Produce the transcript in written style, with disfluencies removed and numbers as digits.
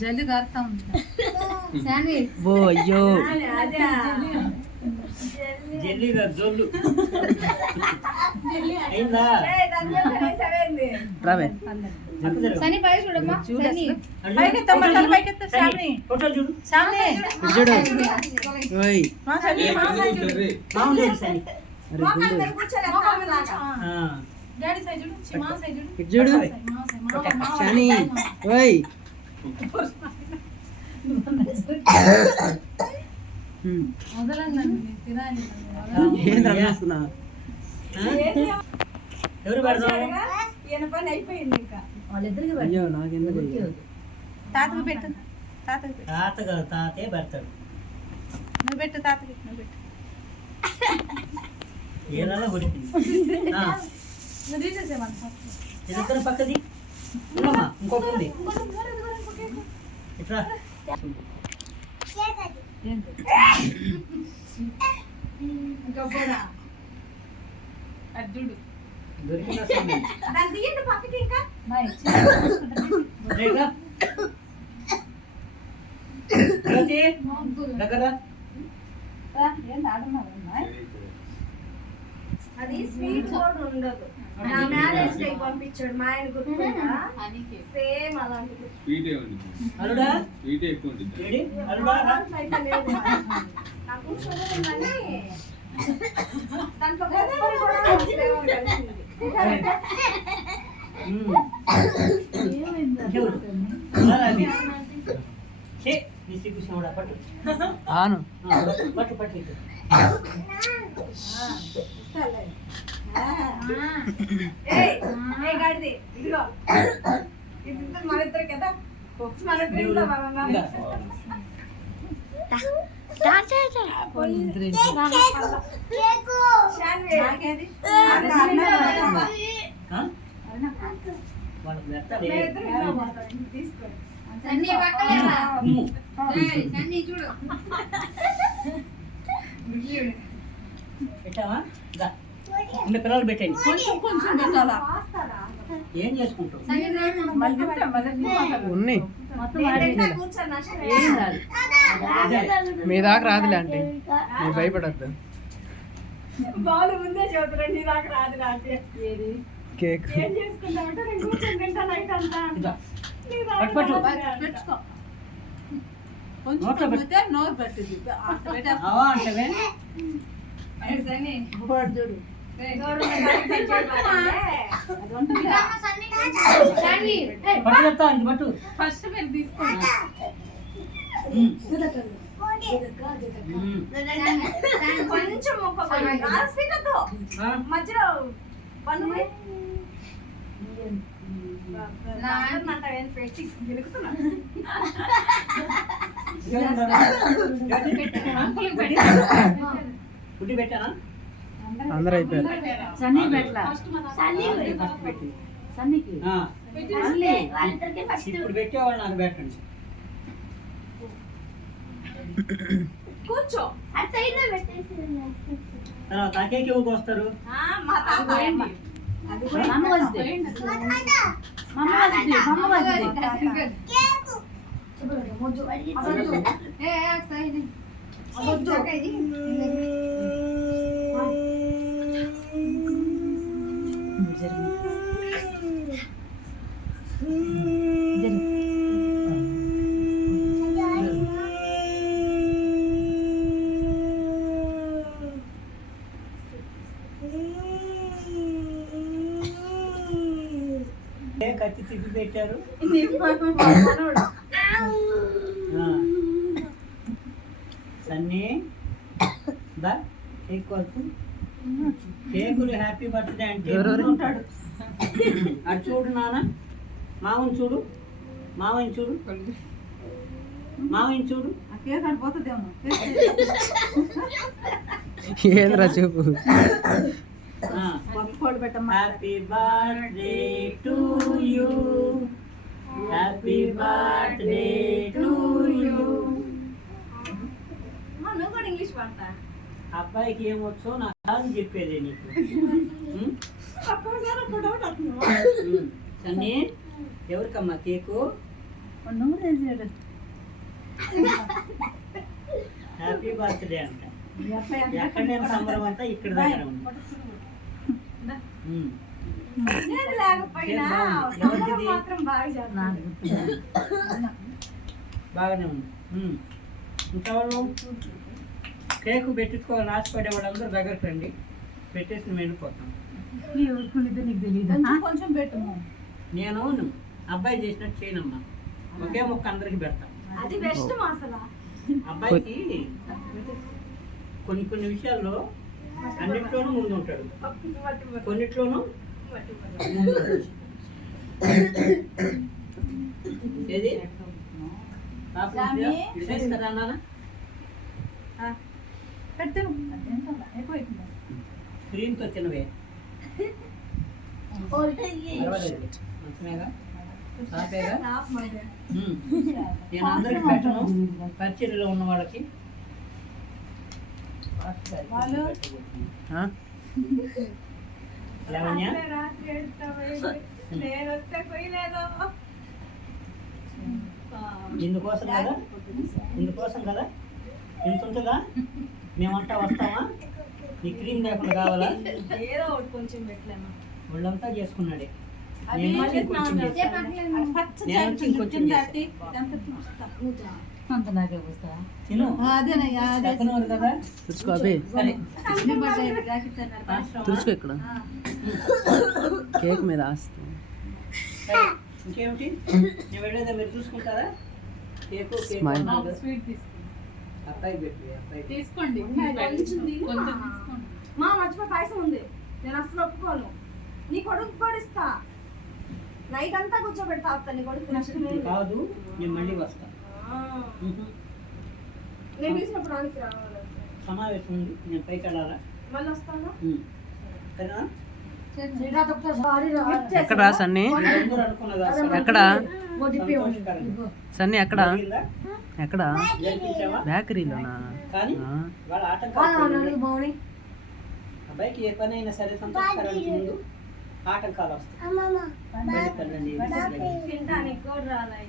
జల్లి కారుతా ఉంది. అయ్యో జల్లిగా జోళ్ళు అయిందా? రావే సని పై చూడమ్మా. సని పైకి తమ్మటలు పైకి ఎత్తు. శామిని ఫోటో చూడు. శామిని చూడు ఓయ్ మా సని బాగుంది సని. డాడీ సైడ్ చూడు. చిమా సైడ్ చూడు. ఇటు చూడు శని ఓయ్ వదలండి తినాలి. ఏం రాస్తున్నా ఎవరు పెడదాం? అయ్యో నాకెందుకు తాతకు పెట్టు. తాతకు పెట్టు. తాత కాదు, తాతే పెడతాడు. నువ్వు పెట్టు తాతకి. నువ్వు పెట్టు. ఏదైనా కొట్టింది. నువ్వు తీసేసేమన్నా. ఇద్దరు పక్కది ఉన్నమ్మా, ఇంకొక ఉంది ఇట్లా. ఇంకా పోరా అడ్డుడు దొరికిందా? పక్కకి ఇంకా దగ్గర అది స్వీట్ కూడా ఉండదు. నా మ్యారేజ్ డే పంపించాడు మా ఆయన గుర్తుందా? సేమ్ అలాంటిది. అల్లుడా ఏడి? అల్లుడా రా. అయితే లేదు నాకు షుగర్ ఉందని దాంట్లో కొబ్బరి కూడా ఫ్లేవర్ కలిసింది. పట్టు ఆను పట్టు పట్టు. గాడిది ఇదిగో ఇది మన ఇద్దరు కదా. మన ఇద్దరు చూడు పెట్టావా? ఇంకా పిల్లలు పెట్టండి. కొంచెం పెట్టాలా? ఏం చేసుకుంటావు? ఉన్నాయి కూర్చొని మీ దాకా రాదులే అంటే మీరు భయపడద్దు బాలు ముందే చదువుతాడు. నీ దాకా రాదు రాజే. కేక్ ఏం చేసుకుంటామంటే నేను కూర్చొని తింటా నైట్ అంతా. నీ దాకా పట్టు పెట్టుకో. కొంచెం పెడితే నోరు పెట్టింది. అవా అంటవే చూడు పట్టు చెప్తా అండి పట్టు. ఫస్ట్ మీరు తీసుకోండి. కొంచెం మధ్యలో పన్ను పెట్టి గెలుకుతున్నా. గుడ్డి పెట్టానా? అందరూ అయిపోయారు ఇప్పుడు పెట్టేవాళ్ళు నాకు పెట్టండి. కూర్చో. తర్వాత కేక్ ఎవరికి వస్తారు? మా తాత కత్తి తిప్పి పెట్టారు. సన్నీ దా కేక్ వరకు. కేకులు హ్యాపీ బర్త్డే అంటే ఉంటాడు. అటు చూడు నాన్న, మామని చూడు, మామని చూడు, మామని చూడు. ఏంద్రా చూపు. Happy birthday to you, happy birthday to you. నువ్వు కూడా ఇంగ్లీష్ పాడతా? అబ్బాయికి ఏమొచ్చో నాకు కాదు చెప్పేది నీకు. సన్నీ ఎవరికమ్మా కేకు? నువ్వు తెలిసాడు హ్యాపీ బర్త్డే అంట ఎక్కడ నేను సంబరం అంతా ఇక్కడ దగ్గర ఉంది నేను లేకపోయినా సంబరం మాత్రం బాగా చేస్తాను. బాగానే ఉంది ఇంకా వాళ్ళు కేక్ పెట్టించుకోవాలని ఆశపడే వాళ్ళందరూ దగ్గరకు రండి, పెట్టేసి మేము వెళ్ళిపోతాం. నీకు తెలియదు కొంచెం పెట్టు నేను అబ్బాయి చేసినట్టు చేయనమ్మా, ఒకే ముక్క అందరికి పెడతాం. అది బెస్ట్ మా అసలు. అబ్బాయికి కొన్ని కొన్ని విషయాల్లో అన్నిట్లోనూ ముందు ఉంటాడు, కొన్నిట్లోనూ ముందు ఉంటాడు. ఏది కదా నాన్న పెట్టు ఎక్కువ స్క్రీన్తో తినవే పర్వాలేదు, మంచిమేగా సాపేగా. స్టాప్ మధ్య. నేను అందరికి పెట్టను, పరిచర్యలో ఉన్న వాళ్ళకి. వాళ్ళు లావణ్య రాత్రి ఏడుస్తావా? నేను వస్తే పోయలేదు. ఇందుకోసం కదా, ఇందుకోసం కదా, ఇంత ఉంటుందా? మేమంతా వస్తామా? నీ క్రీమ్ లేకుండా కావాలా? ఏదో ఒకటి కొంచెం పెట్టలేమా? వాళ్ళంతా చేసుకున్నాడే, అది నేను మళ్ళీ ఇంకొంచెం నా చేస్తాను. పచ్చ నేను ఇంకొంచెం దాటి చేస్తాను. ఎంత చూస్తా అంత నాకే వస్తా తిను, అదేనయ్యా అదే చెప్పనవారు కదా. తుడుచుకో అభి, సరే తుడుచుకో ఇక్కడ కేక్ మీద ఆస్తా. సరే, ఇంకేమిటి నేను వెళ్ళేదా మీరు చూసుకుంటారా? Cake cake Smile. అన్నారు కదా. స్వీట్ తీసుకోండి అబ్బాయి పెట్టి అబ్బాయి తీసుకోండి కొంచెం తిను. కొంచెం తీసుకోండి మా మర్చిపోయి పాయసం ఉంది, నేను అసలు ఒప్పుకోను. నీ కొడుకు కూడా ఇస్తా, నైట్ అంతా కూర్చోబెడతా. అత్త నీ కొడుకు నష్టమే లేదు. కాదు, నేను మళ్ళీ వస్తా. ఆ, నేను పిలిచినప్పుడు రానికి రావాలి. సమావేశం ఉంది, నేను పైకి వెళ్ళాలా? మళ్ళీ వస్తాను. సరేనా? ఎక్కడ రా సన్నీ? మీరందరూ అనుకున్నదా? ఎక్కడ సంతోషకరంగా. సన్నీ ఎక్కడ జరిగిందా? ఎక్కడ జరిపించావా? బేకరీలోనా? కానీ ఆ. వాళ్ళ ఆటంకాలు, అబ్బాయికి ఏ పని అయినా సరే సంతోషకరానికి ముందు ఆటంకాలు వస్తాయి. వెళ్ళండి, వెళ్ళండి. తింటానికి కూడా రాలే.